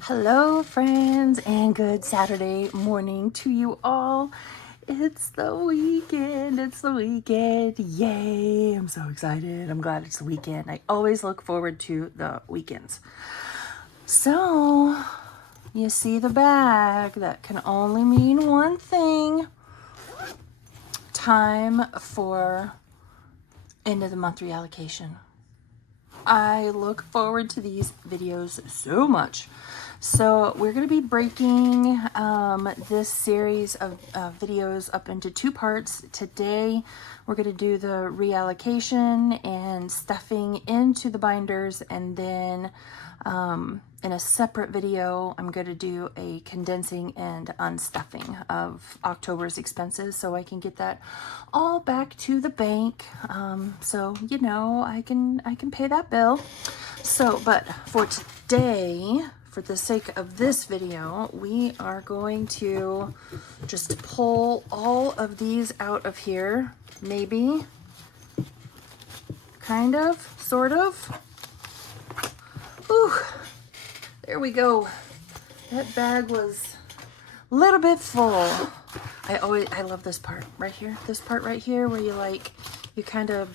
Hello friends, and good Saturday morning to you all. It's the weekend, yay! I'm so excited. I'm glad it's the weekend. I always look forward to the weekends. So, you see the bag, that can only mean one thing. Time for end of the month reallocation. I look forward to these videos so much. So we're going to be breaking this series of videos up into two parts. Today we're going to do the reallocation and stuffing into the binders, and then in a separate video I'm going to do a condensing and unstuffing of October's expenses so I can get that all back to the bank, so you know I can pay that bill. So but for today, for the sake of this video, we are going to just pull all of these out of here. Maybe, kind of, sort of. Ooh, there we go. That bag was a little bit full. I love this part right here. This part right here where you kind of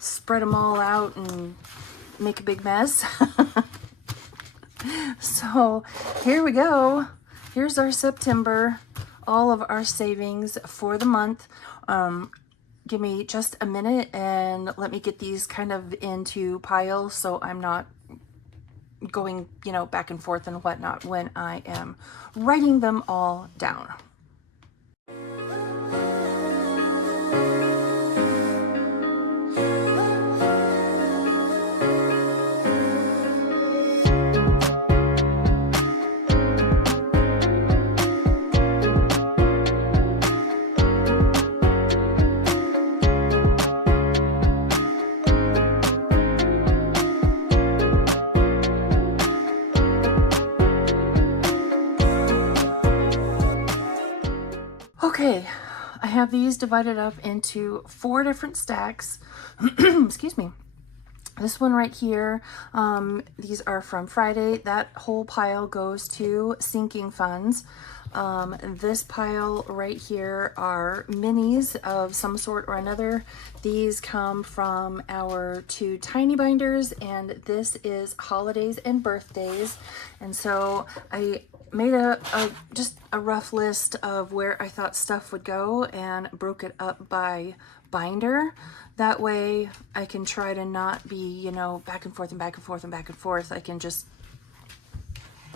spread them all out and make a big mess. So here we go. Here's our September, all of our savings for the month. Give me just a minute and let me get these kind of into piles so I'm not going, you know, back and forth and whatnot when I am writing them all down. Okay, I have these divided up into 4 different stacks. Excuse me. This one right here, these are from Friday. That whole pile goes to sinking funds. This pile right here are minis of some sort or another. These come from our 2 tiny binders, and this is holidays and birthdays. And so I made just a rough list of where I thought stuff would go and broke it up by binder. That way I can try to not be, you know, back and forth and back and forth and back and forth. I can just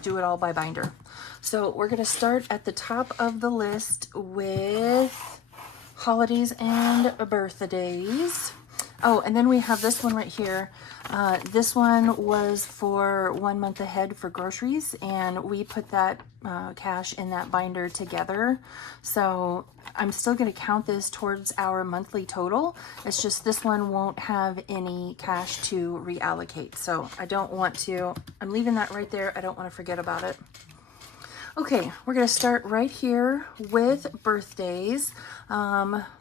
do it all by binder. So we're going to start at the top of the list with holidays and birthdays. Oh, and then we have this one right here. This one was for 1 month ahead for groceries, and we put that cash in that binder together. So I'm still going to count this towards our monthly total. It's just this one won't have any cash to reallocate. So I don't want to, I'm leaving that right there. I don't want to forget about it. Okay, we're going to start right here with birthdays.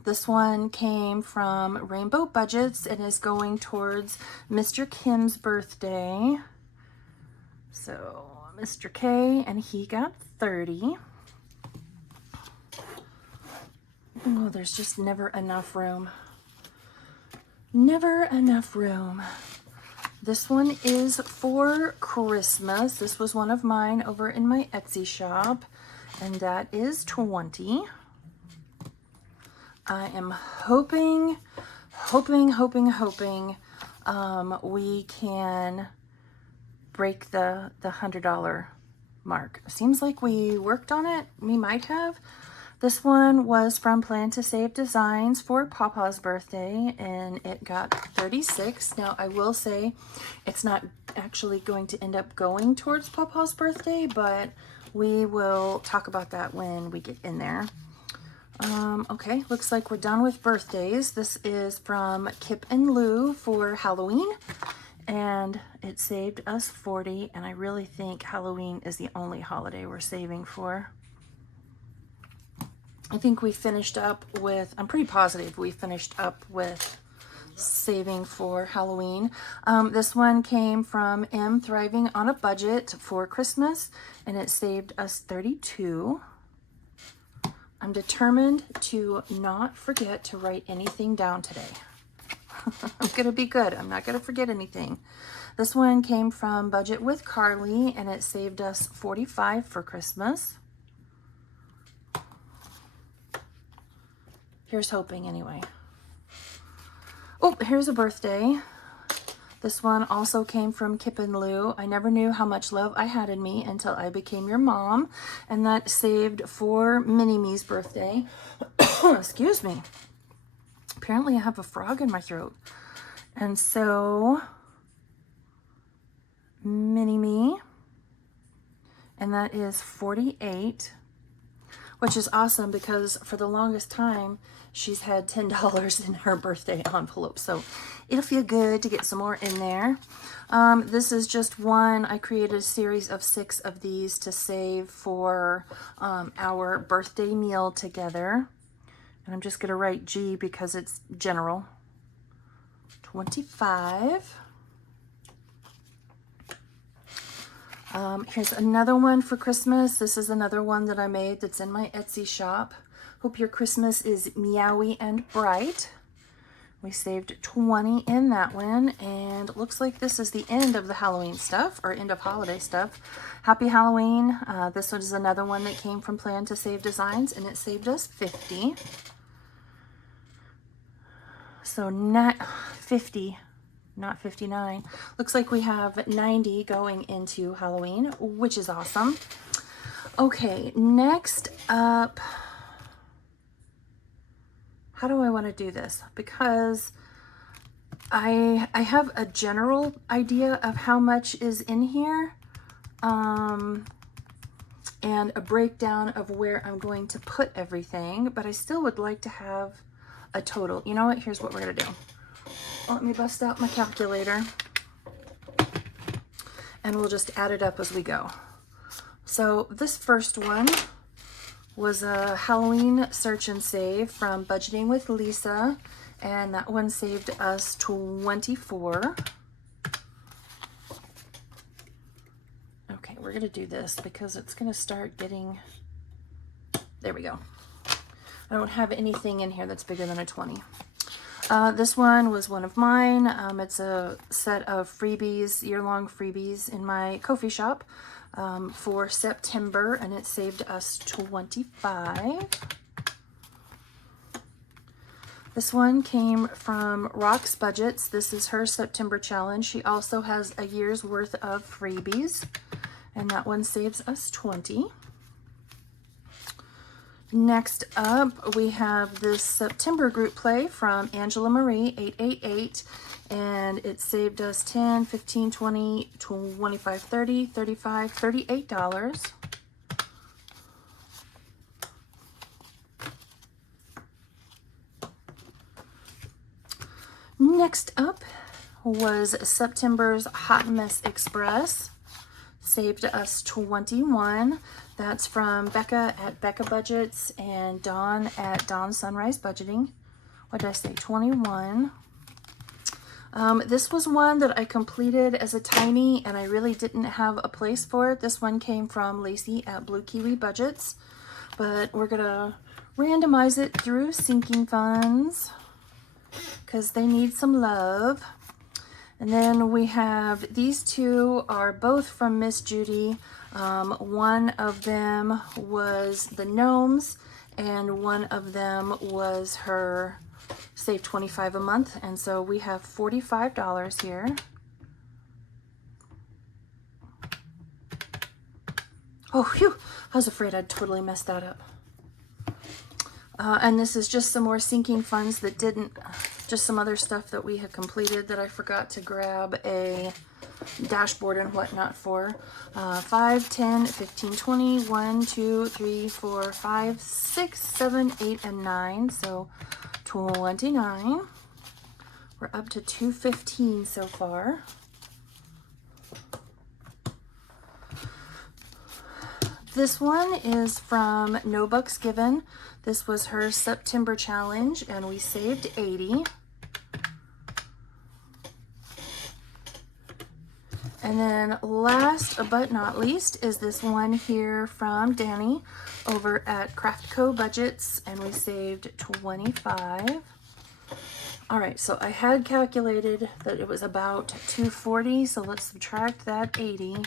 This one came from Rainbow Budgets and is going towards Mr. Kim's birthday. So Mr. K, and he got 30. Oh, there's just never enough room. Never enough room. This one is for Christmas. This was one of mine over in my Etsy shop, and that is 20. I am hoping we can break the $100 mark. Seems like we worked on it. We might have. This one was from Plan to Save Designs for Papa's birthday, and it got 36. Now, I will say it's not actually going to end up going towards Papa's birthday, but we will talk about that when we get in there. Okay, looks like we're done with birthdays. This is from Kip and Lou for Halloween, and it saved us 40, and I really think Halloween is the only holiday we're saving for. I think we finished up with, I'm pretty positive we finished up with saving for Halloween. This one came from M Thriving on a Budget for Christmas, and it saved us $32. I'm determined to not forget to write anything down today. I'm gonna be good. I'm not gonna forget anything. This one came from Budget with Carly, and it saved us $45 for Christmas. Here's hoping anyway. Oh, here's a birthday. This one also came from Kip and Lou. I never knew how much love I had in me until I became your mom. And that saved for Mini-Me's birthday. Excuse me. Apparently I have a frog in my throat. And so, Mini-Me. And that is 48. Which is awesome because for the longest time, she's had $10 in her birthday envelope. So it'll feel good to get some more in there. This is just one. I created a series of 6 of these to save for our birthday meal together. And I'm just going to write G because it's general. 25. Here's another one for Christmas. This is another one that I made that's in my Etsy shop. Hope your Christmas is meowy and bright. We saved 20 in that one, and it looks like this is the end of the Halloween stuff, or end of holiday stuff. Happy Halloween. This one is another one that came from Plan to Save Designs, and it saved us 50. So not 50. Not 59. Looks like we have 90 going into Halloween, which is awesome. Okay, next up, how do I want to do this? Because I have a general idea of how much is in here, and a breakdown of where I'm going to put everything, but I still would like to have a total. You know what? Here's what we're going to do. Let me bust out my calculator, and we'll just add it up as we go. So this first one was a Halloween search and save from Budgeting with Lisa, and that one saved us 24. Okay, we're gonna do this because it's gonna start getting, there we go. I don't have anything in here that's bigger than a 20. This one was one of mine. It's a set of freebies, year-long freebies in my Ko-fi shop for September, and it saved us 25. This one came from Rock's Budgets. This is her September challenge. She also has a year's worth of freebies, and that one saves us 20. Next up, we have this September group play from Angela Marie, 888, and it saved us 10, 15, 20, 25, 30, 35, $38. Next up was September's Hot Mess Express. Saved us 21. That's from Becca at Becca Budgets and Dawn at Dawn Sunrise Budgeting. What did I say? 21. This was one that I completed as a tiny, and I really didn't have a place for it. This one came from Lacey at Blue Kiwi Budgets, but we're gonna randomize it through sinking funds because they need some love. And then we have, these two are both from Miss Judy. One of them was the gnomes, and one of them was her save 25 a month. And so we have $45 here. Oh, phew, I was afraid I'd totally messed that up. And this is just some more sinking funds that didn't, just some other stuff that we had completed that I forgot to grab a dashboard and whatnot for. 5, 10, 15, 20, 1, 2, 3, 4, 5, 6, 7, 8, and 9. So 29. We're up to 215 so far. This one is from No Bucks Given. This was her September challenge, and we saved 80. And then last but not least is this one here from Danny over at Craft Co Budgets, and we saved 25. All right, so I had calculated that it was about 240, so let's subtract that 80.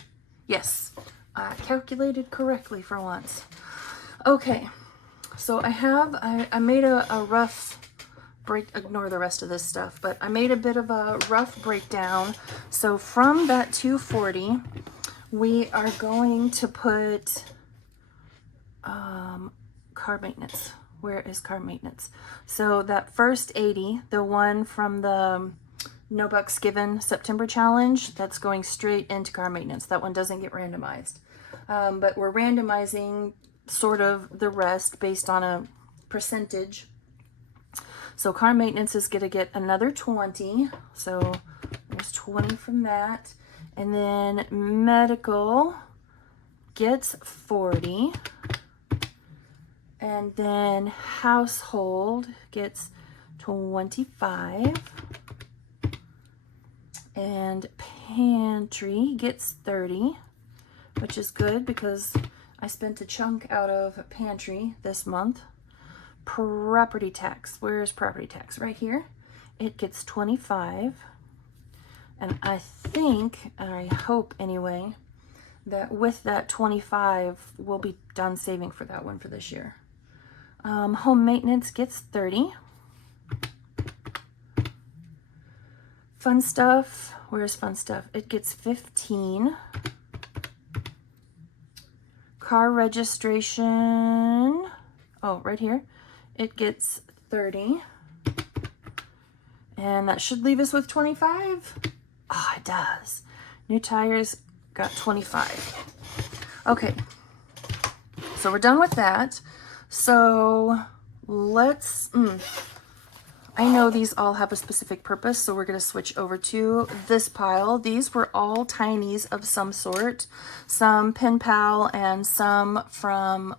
Yes, I calculated correctly for once. Okay, so I made a rough ignore the rest of this stuff, but I made a bit of a rough breakdown. So from that 240, we are going to put car maintenance. Where is car maintenance? So that first 80, the one from the No Bucks Given September challenge, that's going straight into car maintenance. That one doesn't get randomized. But we're randomizing sort of the rest based on a percentage. So car maintenance is going to get another 20. So there's 20 from that. And then medical gets 40. And then household gets 25. And pantry gets 30, which is good because I spent a chunk out of pantry this month. Property tax, where is property tax? Right here. It gets 25. And I think, I hope anyway, that with that 25, we'll be done saving for that one for this year. Home maintenance gets 30. Fun stuff, where's fun stuff? It gets 15. Car registration, oh, right here. It gets 30. And that should leave us with 25. Oh, it does. New tires got 25. Okay. So we're done with that. So let's, I know these all have a specific purpose, so we're going to switch over to this pile. These were all tinies of some sort. Some Pen Pal and some from,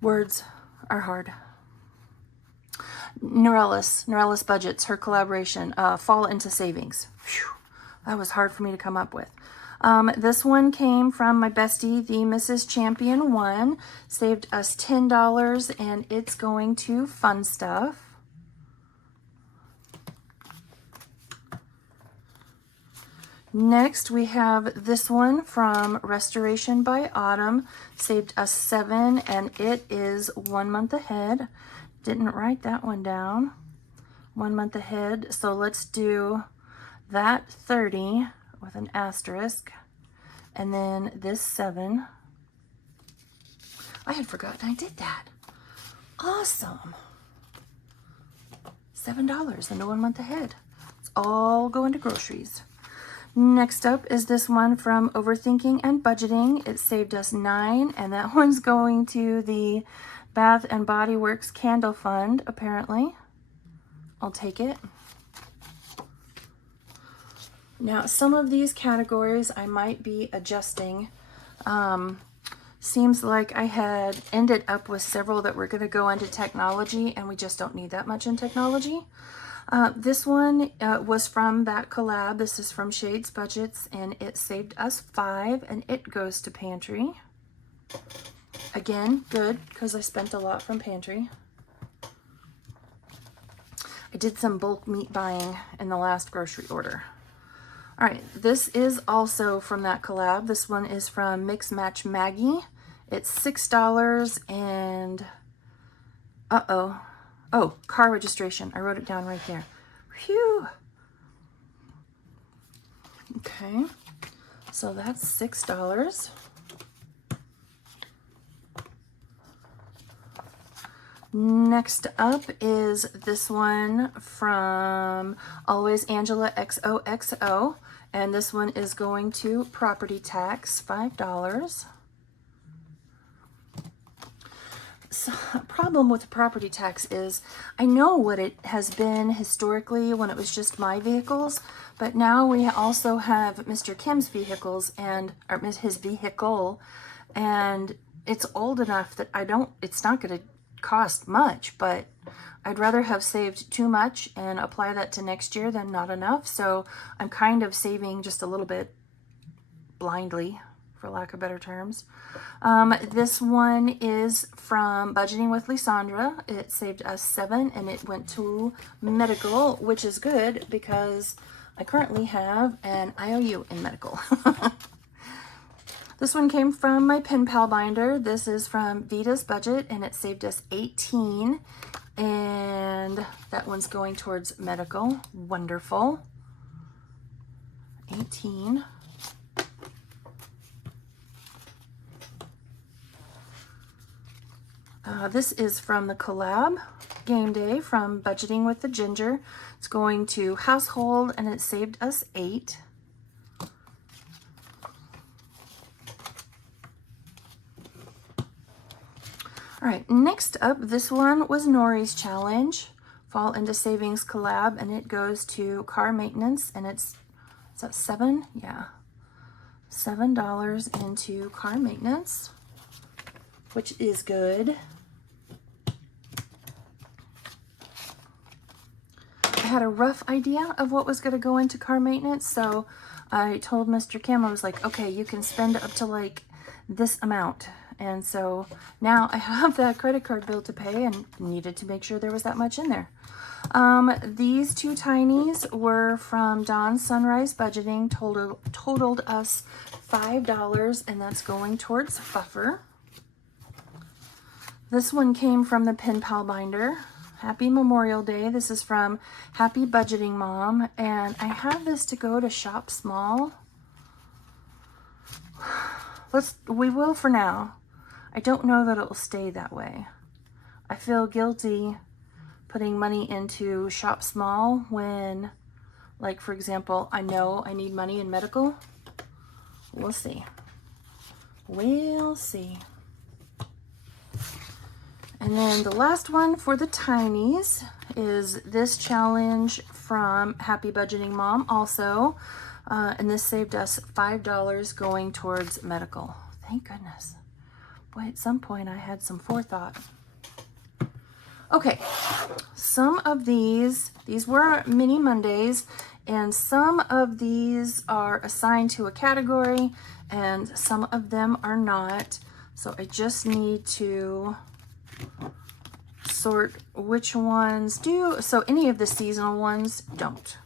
words are hard. Norellis Budgets, her collaboration, Fall into Savings. Whew, that was hard for me to come up with. This one came from my bestie, the Mrs. Champion one. Saved us $10, and it's going to Fun Stuff. Next, we have this one from Restoration by Autumn. Saved us $7, and it is 1 month ahead. Didn't write that one down. 1 month ahead. So let's do that 30 with an asterisk. And then this 7. I had forgotten I did that. Awesome. $7 into 1 month ahead. It's all going to groceries. Next up is this one from Overthinking and Budgeting. It saved us 9, and that one's going to the Bath and Body Works Candle Fund, apparently. I'll take it. Now, some of these categories I might be adjusting. Seems like I had ended up with several that were going to go into technology, and we just don't need that much in technology. This one was from that collab. This is from Shades Budgets, and it saved us 5, and it goes to pantry. Again, good, because I spent a lot from pantry. I did some bulk meat buying in the last grocery order. All right, this is also from that collab. This one is from Mix Match Maggie. It's $6, and oh, car registration. I wrote it down right there. Phew. Okay, so that's $6. Next up is this one from Always Angela XOXO, and this one is going to property tax, $5. problem with the property tax is I know what it has been historically when it was just my vehicles, but now we also have Mr. Kim's vehicles or his vehicle, and it's old enough that it's not going to cost much, but I'd rather have saved too much and apply that to next year than not enough. So I'm kind of saving just a little bit blindly, for lack of better terms. This one is from Budgeting with Lysandra. It saved us $7 and it went to medical, which is good because I currently have an IOU in medical. This one came from my pen pal binder. This is from Vita's Budget and it saved us $18, and that one's going towards medical. Wonderful. 18. This is from the collab game day from Budgeting with the Ginger. It's going to household and it saved us $8. All right, next up, this one was Nori's challenge, Fall into Savings collab, and it goes to car maintenance, and is that $7? Yeah, $7 into car maintenance, which is good. I had a rough idea of what was going to go into car maintenance, so I told Mr. Kim, I was like, okay, you can spend up to like this amount. And so now I have that credit card bill to pay and needed to make sure there was that much in there. These two tinies were from Dawn's Sunrise Budgeting, totaled us $5, and that's going towards buffer. This one came from the Pen Pal binder. Happy Memorial Day. This is from Happy Budgeting Mom, and I have this to go to Shop Small. We will for now. I don't know that it will stay that way. I feel guilty putting money into Shop Small when, like, for example, I know I need money in medical. We'll see. We'll see. And then the last one for the tinies is this challenge from Happy Budgeting Mom also. And this saved us $5 going towards medical. Thank goodness. Boy, at some point I had some forethought. Okay, some of these were mini Mondays, and some of these are assigned to a category and some of them are not. So I just need to sort which ones do. So any of the seasonal ones don't.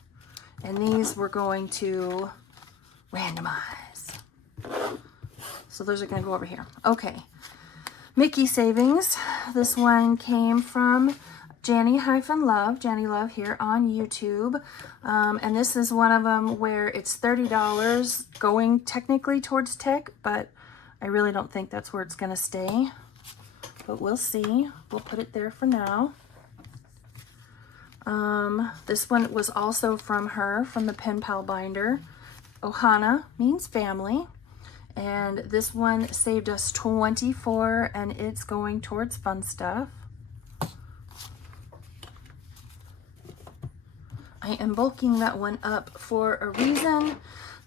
And these we're going to randomize. So those are going to go over here. Okay. Mickey Savings. This one came from Janny-Love, Janny Love here on YouTube. And this is one of them where it's $30 going technically towards tech, but I really don't think that's where it's going to stay. But we'll see. We'll put it there for now. This one was also from her, from the Pen Pal binder. Ohana means family. And this one saved us $24, and it's going towards fun stuff. I am bulking that one up for a reason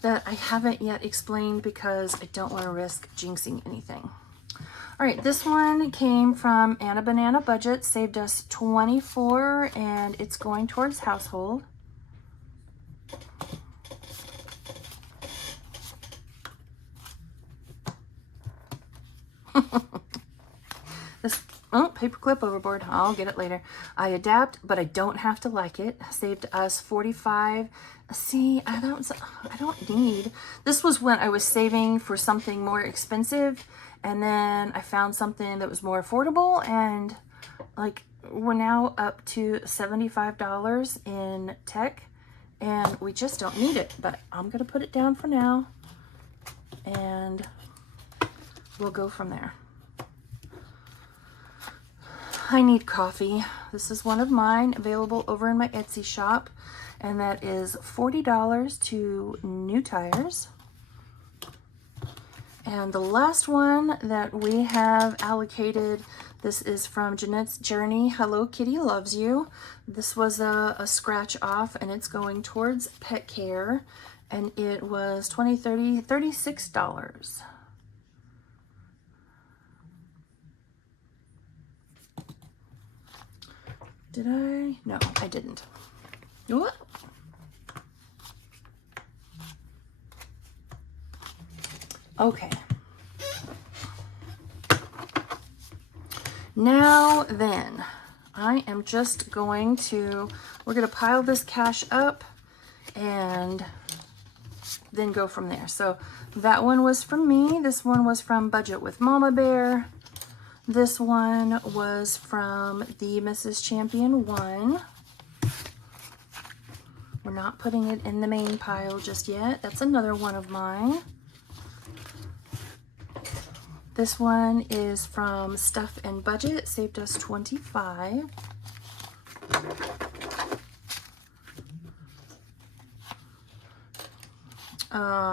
that I haven't yet explained because I don't want to risk jinxing anything. All right, this one came from Anna Banana Budget, saved us $24, and it's going towards household. This, oh, paperclip overboard. I'll get it later. I adapt, but I don't have to like it. Saved us $45. See, I don't need. This was when I was saving for something more expensive, and then I found something that was more affordable, and like we're now up to $75 in tech, and we just don't need it. But I'm gonna put it down for now, and we'll go from there. I need coffee. This is one of mine, available over in my Etsy shop, and that is $40 to New Tires. And the last one that we have allocated This is from Jeanette's Journey. Hello Kitty Loves You. This was a scratch off, and it's going towards pet care, and it was $36. Did I? No, I didn't. What? Okay. Now then, I am just going to, we're going to pile this cash up and then go from there. So that one was from me. This one was from Budget with Mama Bear. This one was from the Mrs. Champion one. We're not putting it in the main pile just yet. That's another one of mine. This one is from Stuff and Budget, saved us $25.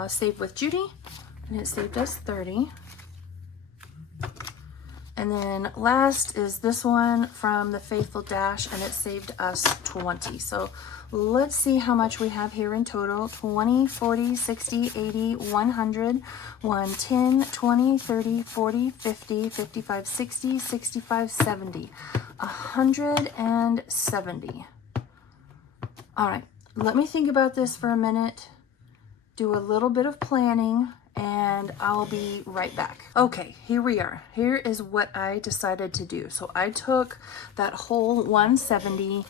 Save with Judy, and it saved us $30. And then last is this one from the Faithful Dash, and it saved us $20. So let's see how much we have here in total. 20, 40, 60, 80, 100, 110, 20, 30, 40, 50, 55, 60, 65, 70. 170. All right, let me think about this for a minute, do a little bit of planning, and I'll be right back. Okay, here we are. Here is what I decided to do. So I took that whole 170,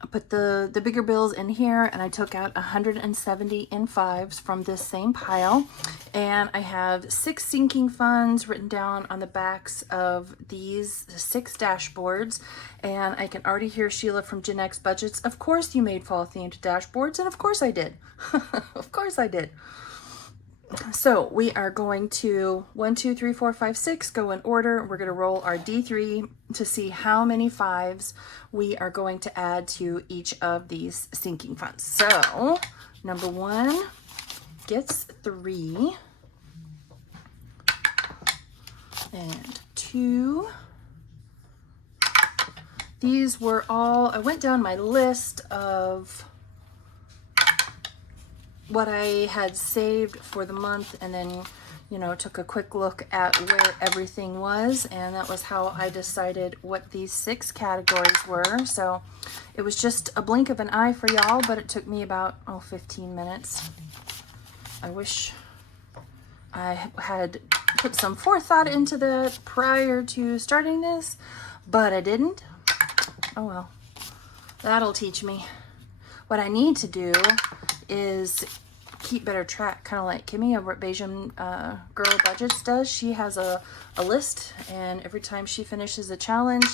I put the bigger bills in here, and I took out 170 in fives from this same pile. And I have 6 sinking funds written down on the backs of these 6 dashboards. And I can already hear Sheila from Gen X Budgets. Of course you made fall themed dashboards, and of course I did. Of course I did. So we are going to 1, 2, 3, 4, 5, 6 go in order. We're going to roll our D3 to see how many fives we are going to add to each of these sinking funds. So number 1 gets 3, and 2. These were all, I went down my list of what I had saved for the month, and then, you know, took a quick look at where everything was, and that was how I decided what these 6 categories were. So it was just a blink of an eye for y'all, but it took me about 15 minutes. I wish I had put some forethought into that prior to starting this, but I didn't. Oh well, that'll teach me. What I need to do is keep better track, kind of like Kimmy over at Beijing Girl Budgets does. She has a list, and every time she finishes a challenge,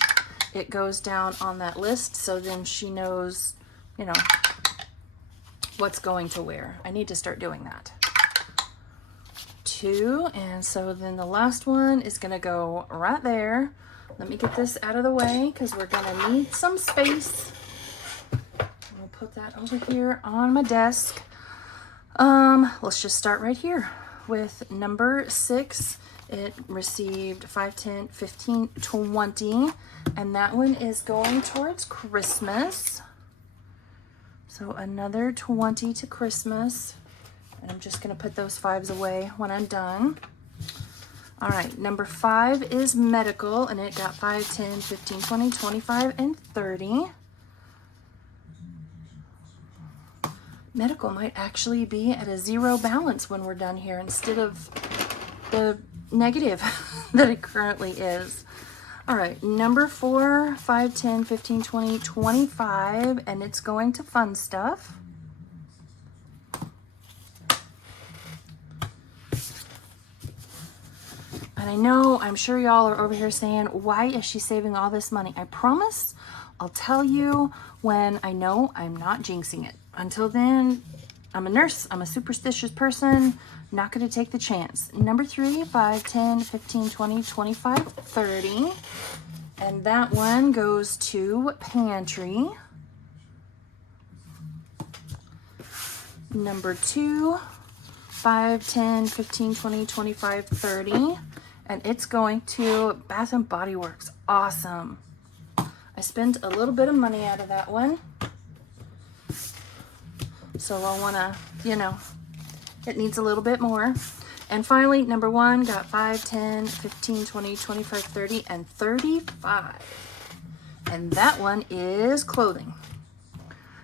it goes down on that list, so then she knows, you know, what's going to where. I need to start doing that. 2, and so then the last one is gonna go right there. Let me get this out of the way because we're gonna need some space. We'll put that over here on my desk. Let's just start right here with number 6. It received 5, 10, 15, 20, and that one is going towards Christmas. So another 20 to Christmas, and I'm just gonna put those 5s away when I'm done. All right, number 5 is medical, and it got 5, 10, 15, 20, 25, and 30. Medical might actually be at a 0 balance when we're done here instead of the negative that it currently is. All right, number 4, 5, 10, 15, 20, 25, and it's going to fun stuff. And I know, I'm sure y'all are over here saying, why is she saving all this money? I promise I'll tell you when I know I'm not jinxing it. Until then, I'm a nurse, I'm a superstitious person, not gonna take the chance. Number 3, 5, 10, 15, 20, 25, 30. And that one goes to pantry. Number 2, 5, 10, 15, 20, 25, 30. And it's going to Bath and Body Works. awesome. I spent a little bit of money out of that one. So I want to, you know, it needs a little bit more. And finally, number 1 got 5, 10, 15, 20, 25, 30, and 35. And that one is clothing.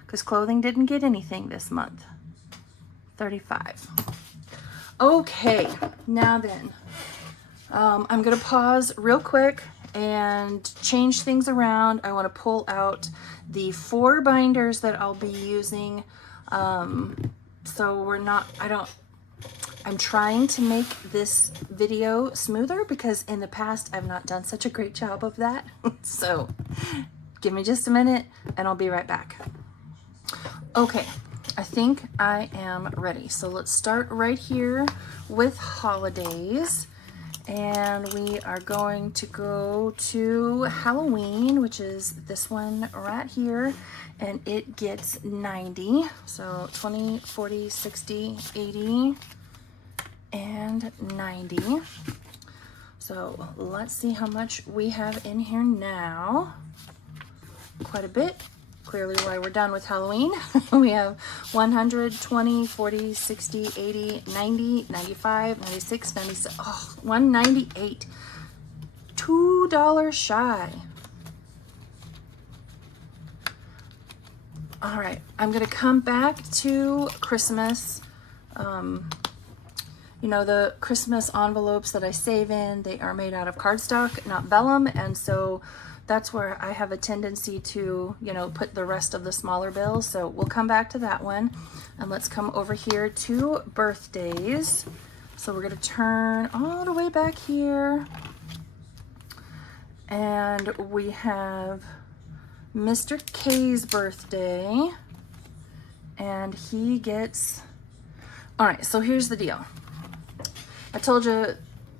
Because clothing didn't get anything this month. 35. Okay, now then, I'm going to pause real quick and change things around. I want to pull out the 4 binders that I'll be using. So we're not, I'm trying to make this video smoother because in the past I've not done such a great job of that. So give me just a minute and I'll be right back. Okay, I think I am ready. So let's start right here with holidays. And we are going to go to Halloween, which is this one right here. And it gets 90. So 20, 40, 60, 80, and 90. So let's see how much we have in here now. Quite a bit. Clearly why we're done with Halloween. We have 100, 20, 40, 60, 80, 90, 95, 96, 97, oh, 198. $2 shy. All right, I'm gonna come back to Christmas. You know, the Christmas envelopes that I save in, they are made out of cardstock, not vellum, and so that's where I have a tendency to, you know, put the rest of the smaller bills. So we'll come back to that one. And let's come over here to birthdays. So we're going to turn all the way back here. And we have Mr. K's birthday. And he gets... All right, so here's the deal. I told you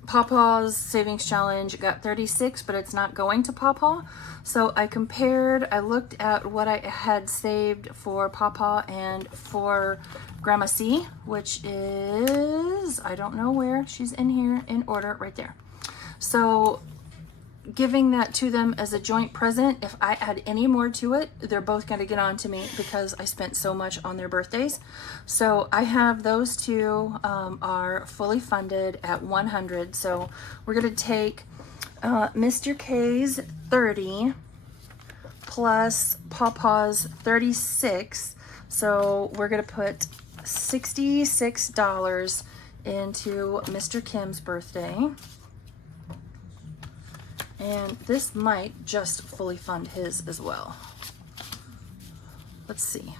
Pawpaw's Savings Challenge got 36, but it's not going to Pawpaw. So I compared, I looked at what I had saved for Pawpaw and for Grandma C, which is, I don't know where, she's in here in order right there. So giving that to them as a joint present, if I add any more to it, they're both going to get on to me because I spent so much on their birthdays. So I have those two are fully funded at 100. So we're going to take Mr. K's 30 plus Pawpaw's 36. So we're going to put $66 into Mr. Kim's birthday. And this might just fully fund his as well. Let's see.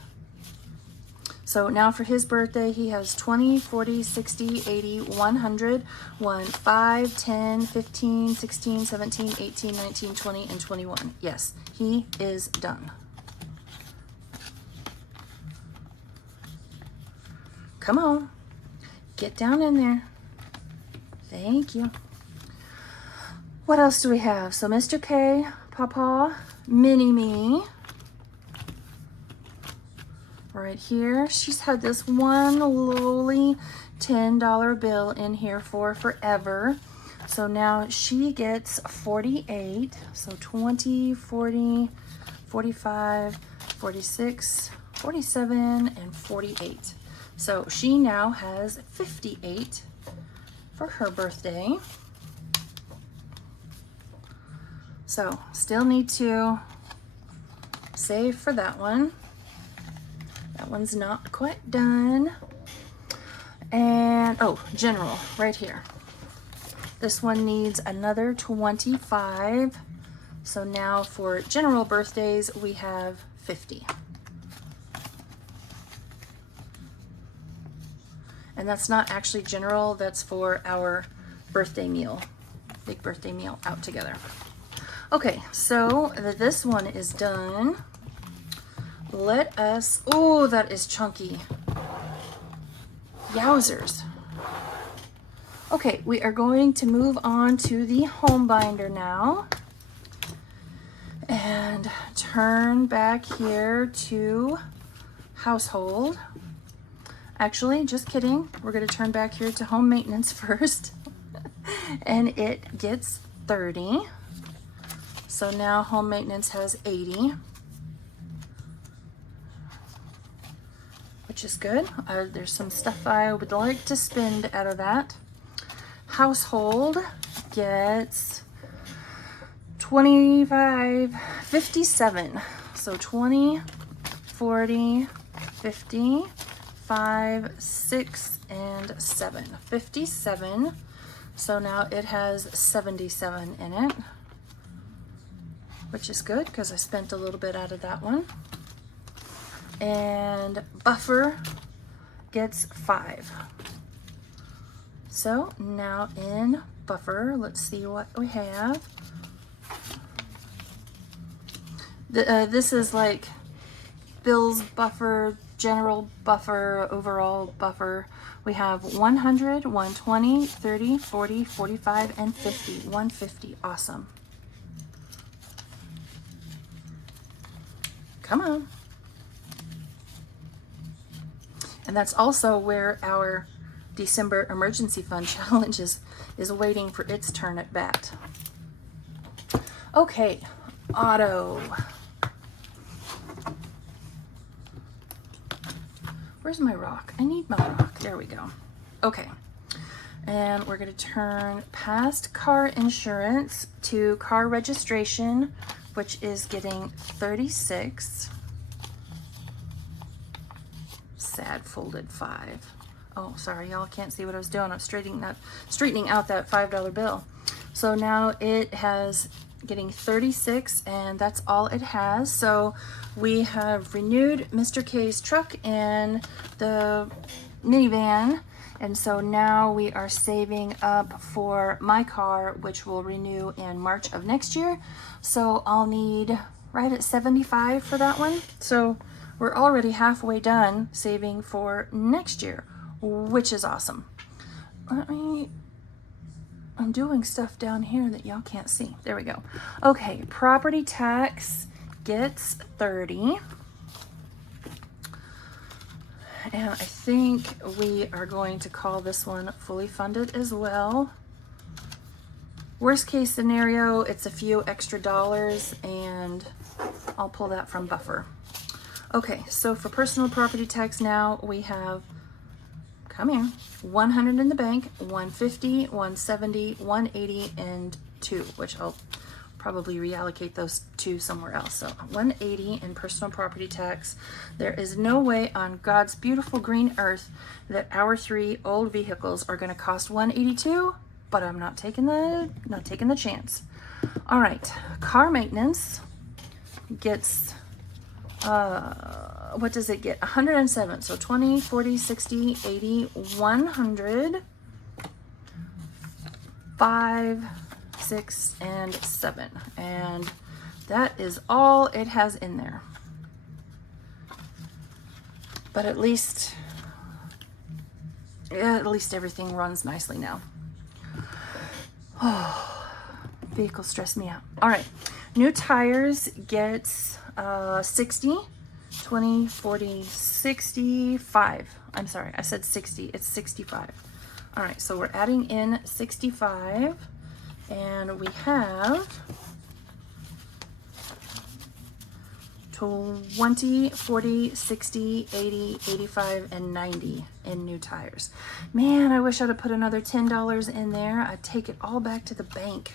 So now for his birthday, he has 20, 40, 60, 80, 100, 1, 5, 10, 15, 16, 17, 18, 19, 20, and 21. Yes, he is done. Come on. Get down in there. Thank you. What else do we have? So Mr. K, Pawpaw, Mini-Me. Right here. She's had this one lowly $10 bill in here for forever. So now she gets 48. So 20, 40, 45, 46, 47, and 48. So she now has 58 for her birthday. So still need to save for that one. That one's not quite done. And, oh, general, right here. This one needs another 25. So now for general birthdays, we have 50. And that's not actually general, that's for our birthday meal, big birthday meal out together. Okay, so this one is done. Let us, oh, that is chunky. Yowzers. Okay, we are going to move on to the home binder now. And turn back here to household. Actually, just kidding. We're going to turn back here to home maintenance first. And it gets 30. So now home maintenance has 80, which is good. There's some stuff I would like to spend out of that. Household gets 25, 57. So 20, 40, 50, 5, 6, and 7. 57. So now it has 77 in it, which is good because I spent a little bit out of that one. And buffer gets 5. So now in buffer, let's see what we have. This is like Bill's buffer, general buffer, overall buffer. We have 100, 120, 30, 40, 45, and 50. 150, awesome. Come on. And that's also where our December emergency fund challenge is waiting for its turn at bat. Okay, auto. Where's my rock? I need my rock. There we go. Okay. And we're going to turn past car insurance to car registration, which is getting 36. Sad folded 5. Oh, sorry, y'all can't see what I was doing. I'm straightening out that $5 bill. So now it has getting 36, and that's all it has. So we have renewed Mr. K's truck and the minivan, and so now we are saving up for my car, which will renew in March of next year. So I'll need right at 75 for that one. So we're already halfway done saving for next year, which is awesome. I'm doing stuff down here that y'all can't see. There we go. Okay, property tax gets 30. And I think we are going to call this one fully funded as well. Worst case scenario, it's a few extra dollars, and I'll pull that from buffer. Okay, so for personal property tax now, we have, come here, 100 in the bank, 150, 170, 180, and 2, which I'll probably reallocate those two somewhere else. So 180 in personal property tax. There is no way on God's beautiful green earth that our 3 old vehicles are going to cost 182, but I'm not taking the chance. All right, car maintenance gets what does it get? 107. So 20, 40, 60, 80, 100, 5, 6, and 7. And that is all it has in there. But at least everything runs nicely now. Oh, vehicles stress me out. All right, new tires gets 60, 20, 40, 65. I'm sorry, I said 60. It's 65. All right, so we're adding in 65, and we have 20, 40, 60, 80, 85, and 90 in new tires. Man, I wish I'd have put another $10 in there. I'd take it all back to the bank.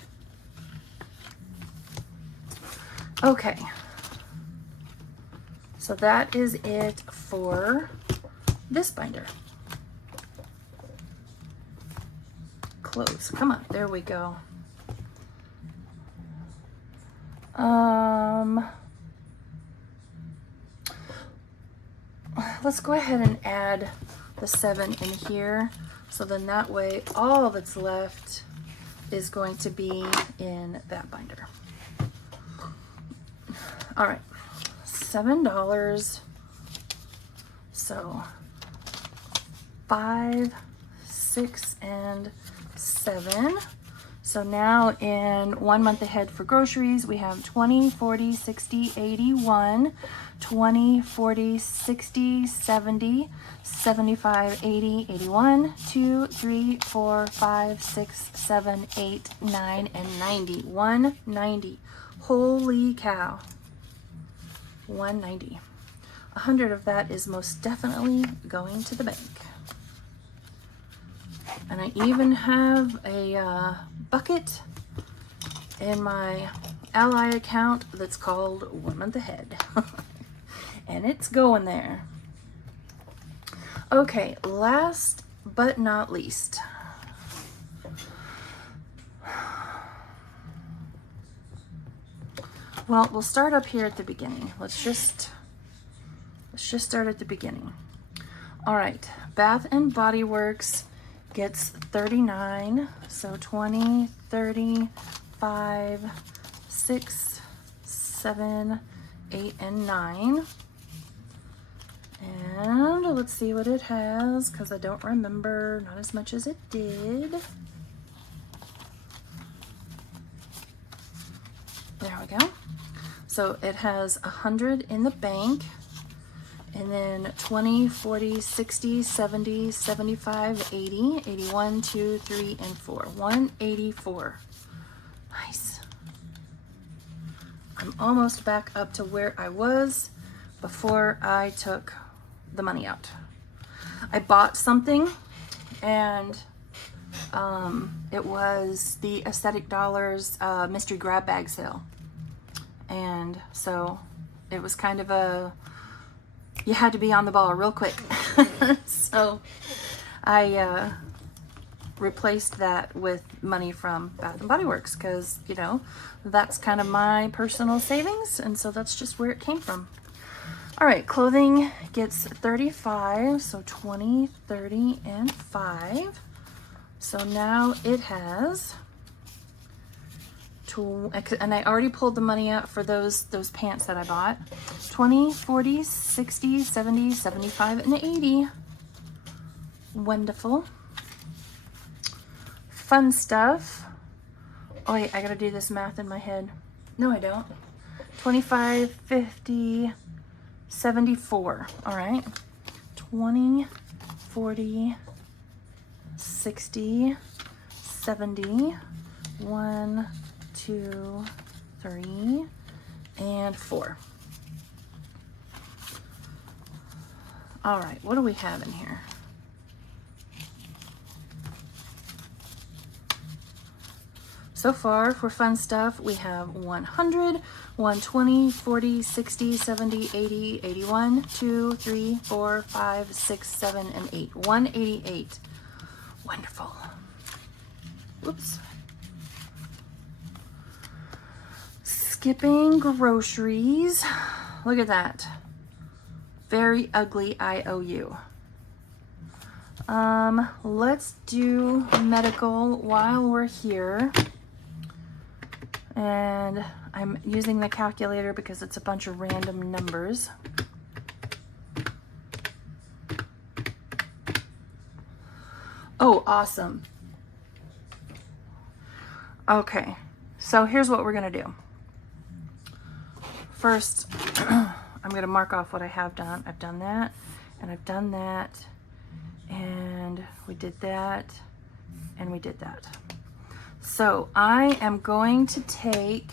Okay. So that is it for this binder. Close. Come on. There we go. Let's go ahead and add the 7 in here. So then that way all that's left is going to be in that binder. All right. $7. So 5, 6, and 7. So now in 1 month ahead for groceries, we have 20, 40, 60, 81, 20, 40, 60, 70, 75, 80, 81, 2, 3, 4, 5, 6, 7, 8, 9, and 90. 190. Holy cow. 190. 100 of that is most definitely going to the bank. And I even have a bucket in my Ally account that's called 1 month ahead. And it's going there. Okay, last but not least. Well, we'll start up here at the beginning. Let's just start at the beginning. All right, Bath and Body Works gets 39. So 20, 30, 5, 6, 7, 8, and 9. And let's see what it has, because I don't remember, not as much as it did. There we go. So it has 100 in the bank, and then 20, 40, 60, 70, 75, 80, 81, 2, 3, and 4. 184. Nice. I'm almost back up to where I was before I took the money out. I bought something, and it was the Aesthetic Dollars mystery grab bag sale. And so it was kind of a, you had to be on the ball real quick. So I replaced that with money from Bath and Body Works, because, you know, that's kind of my personal savings, and so that's just where it came from. All right, clothing gets 35, so 20, 30, and 5. So now it has, and I already pulled the money out for those pants that I bought. 20, 40, 60, 70, 75, and 80. Wonderful. Fun stuff. Oh wait, I gotta do this math in my head. No, I don't. 25, 50, 74. All right. 20, 40, 60, 70, 1, 2, 3, and 4. All right, what do we have in here? So far for fun stuff, we have 100, 120, 40, 60, 70, 80, 81, 2, 3, 4, 5, 6, 7, and 8. 188. Wonderful. Whoops. Skipping groceries. Look at that. Very ugly IOU. Let's do medical while we're here. And I'm using the calculator because it's a bunch of random numbers. Oh, awesome. Okay, so here's what we're gonna do. First, I'm gonna mark off what I have done. I've done that, and I've done that, and we did that, and we did that. So I am going to take,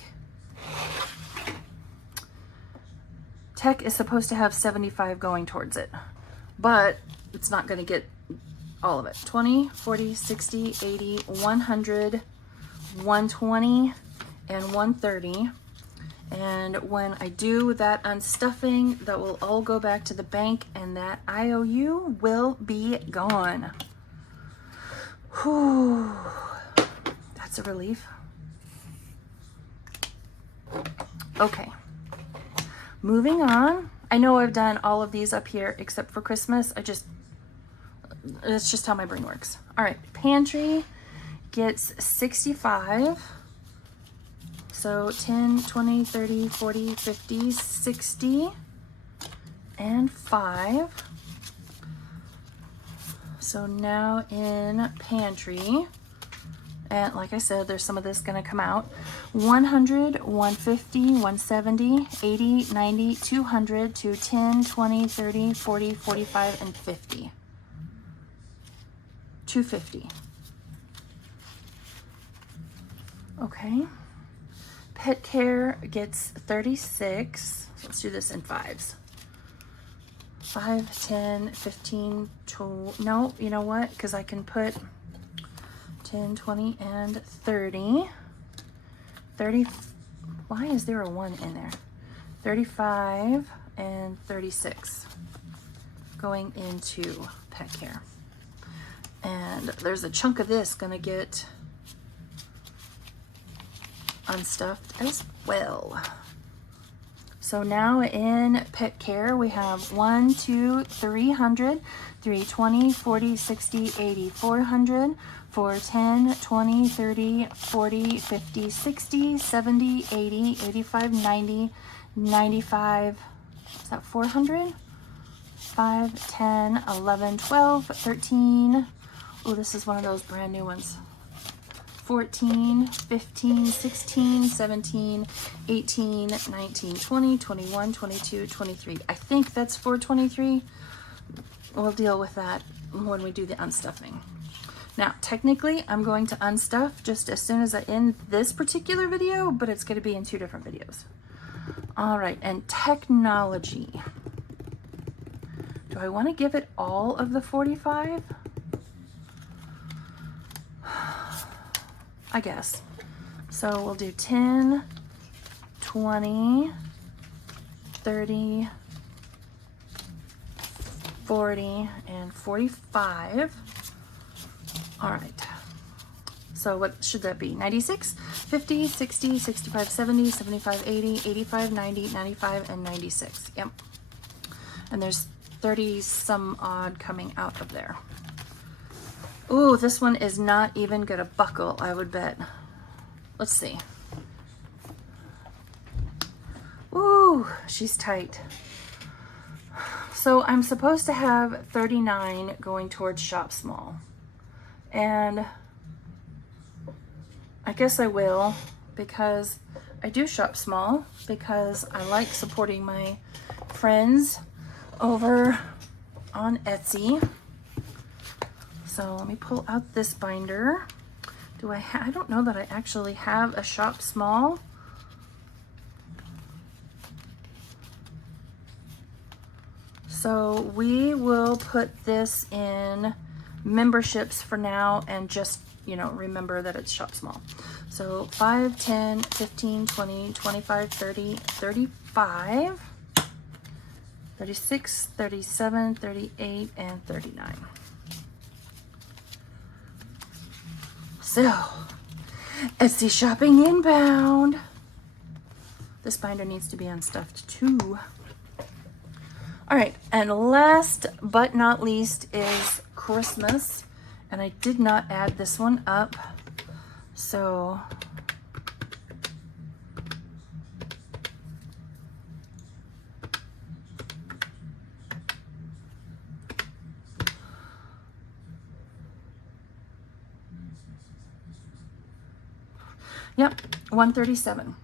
tech is supposed to have 75 going towards it, but it's not going to get all of it. 20, 40, 60, 80, 100, 120, and 130. And when I do that unstuffing, that will all go back to the bank, and that IOU will be gone. Whew. That's a relief. Okay, moving on. I know I've done all of these up here except for Christmas. It's just how my brain works. All right, pantry gets 65. So 10, 20, 30, 40, 50, 60, and 5. So now in pantry, and like I said, there's some of this going to come out. 100, 150, 170, 80, 90, 200, 210, 20, 30, 40, 45, and 50. 250. Okay. Pet care gets 36. Let's do this in fives. 5, 10, 15, 20. No, you know what? Because I can put 10, 20, and 30. 30. Why is there a 1 in there? 35 and 36 going into pet care. And there's a chunk of this gonna get unstuffed as well. So now in pet care, we have 1, 2, 300, 320, 40, 60, 80, 400, 410, 20, 30, 40, 50, 60, 70, 80, 85, 90, 95. Is that 400? 5, 10, 11, 12, 13. Oh, this is one of those brand new ones. 14, 15, 16, 17, 18, 19, 20, 21, 22, 23. I think that's 423. We'll deal with that when we do the unstuffing. Now, technically, I'm going to unstuff just as soon as I end this particular video, but it's going to be in 2 different videos. All right, and technology. Do I want to give it all of the 45? I guess. So we'll do 10, 20, 30, 40, and 45. All right. So what should that be? 96, 50, 60, 65, 70, 75, 80, 85, 90, 95, and 96. Yep. And there's 30 some odd coming out of there. Ooh, this one is not even gonna buckle, I would bet. Let's see. Ooh, she's tight. So I'm supposed to have 39 going towards shop small. And I guess I will, because I do shop small, because I like supporting my friends over on Etsy. So let me pull out this binder. I don't know that I actually have a shop small. So we will put this in memberships for now and just, you know, remember that it's shop small. So 5, 10, 15, 20, 25, 30, 35, 36, 37, 38, and 39. So, Etsy shopping inbound. This binder needs to be unstuffed too. All right, and last but not least is Christmas. And I did not add this one up. So, yep, 137.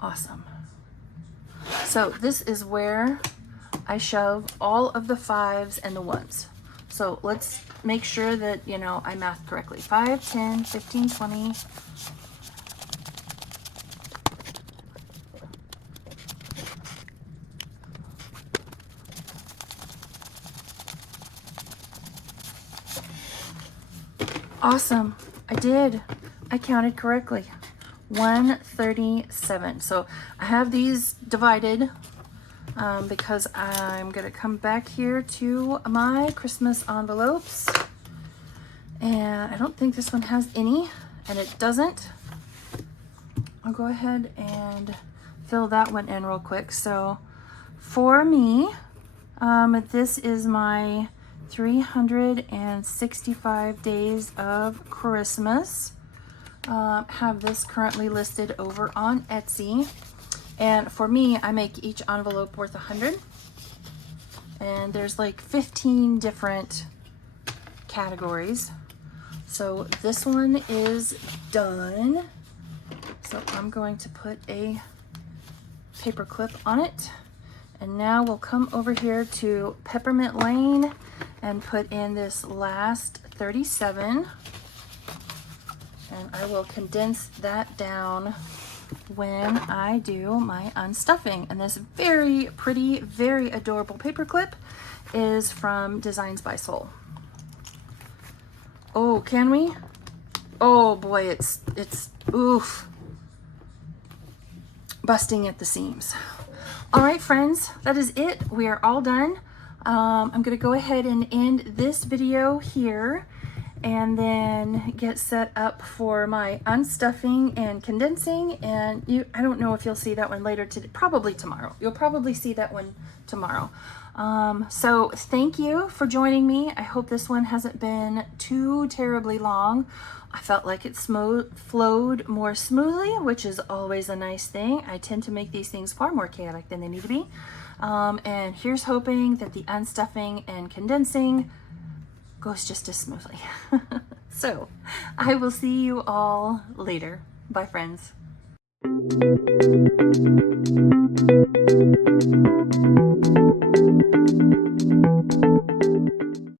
Awesome. So this is where I shove all of the 5s and the 1s. So let's make sure that, you know, I math correctly. 5, 10, 15, 20. Awesome. I did. I counted correctly. 137. So I have these divided because I'm going to come back here to my Christmas envelopes. And I don't think this one has any, and it doesn't. I'll go ahead and fill that one in real quick. So for me, this is my 365 days of Christmas. Have this currently listed over on Etsy. And for me, I make each envelope worth 100. And there's like 15 different categories. So this one is done. So I'm going to put a paper clip on it. And now we'll come over here to Peppermint Lane and put in this last 37. and I will condense that down when I do my unstuffing. And this very pretty, very adorable paper clip is from Designs by Soul. Oh, can we? Oh boy, it's oof, busting at the seams. All right, friends, that is it. We are all done. I'm gonna go ahead and end this video here and then get set up for my unstuffing and condensing. And I don't know if you'll see that one later today, probably tomorrow. You'll probably see that one tomorrow. So thank you for joining me. I hope this one hasn't been too terribly long. I felt like it flowed more smoothly, which is always a nice thing. I tend to make these things far more chaotic than they need to be. And here's hoping that the unstuffing and condensing goes just as smoothly. So I will see you all later. Bye, friends.